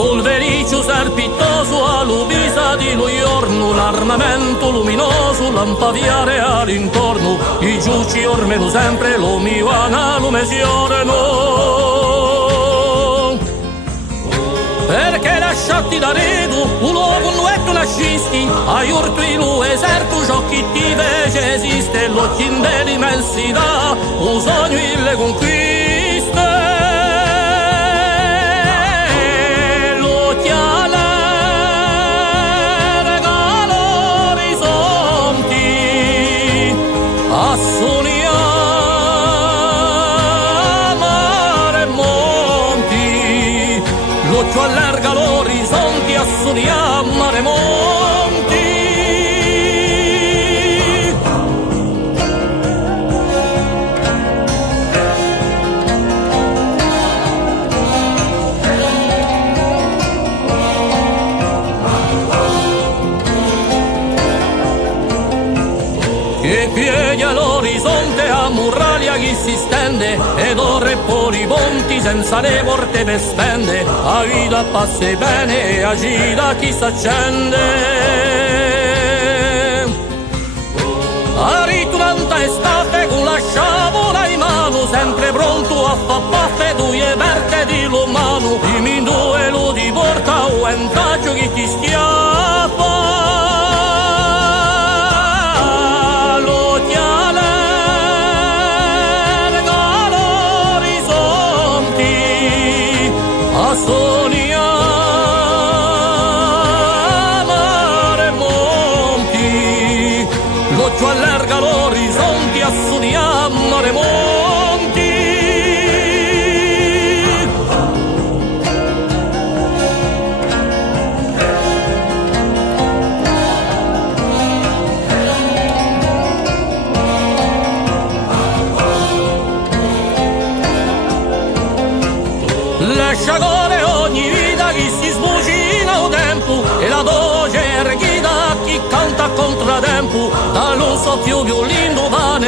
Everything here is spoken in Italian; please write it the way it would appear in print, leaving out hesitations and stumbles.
polvericcio serpitoso all'ubisa di lo giorno, l'armamento luminoso, lampaviare all'intorno, i giuci ormeno sempre lo miwana, lo mesiorano. Perché lasciati da redo, un luogo nuovo nascisti, ai urti lo eserto, giochi ti vece esiste, l'occhio dell'immensità, un sogno e le conquiste. L'occhiale regala orizzonti, assoniamo mare e monti, l'occhio allarga l'orizzonti, assoniamo mare e monti. Che pieghi all'orizzonte a muraglia chi si stende ed ore poi i ponti senza le porte per spende, a vita passi bene e a gira chi s'accende. A ritornanta estate con la sciabola in mano, sempre pronto a fa paffe due verte di l'umano, i mindu e lo di porta o entaggio chi ti schiaffa. Assoniamo mare e monti, l'occhio allarga l'orizzonti, assoniamo mare e monti. Lascia correre ogni vita chi si sbucina o tempo e la voce erghita chi canta a contratempo, dallo soffio violino va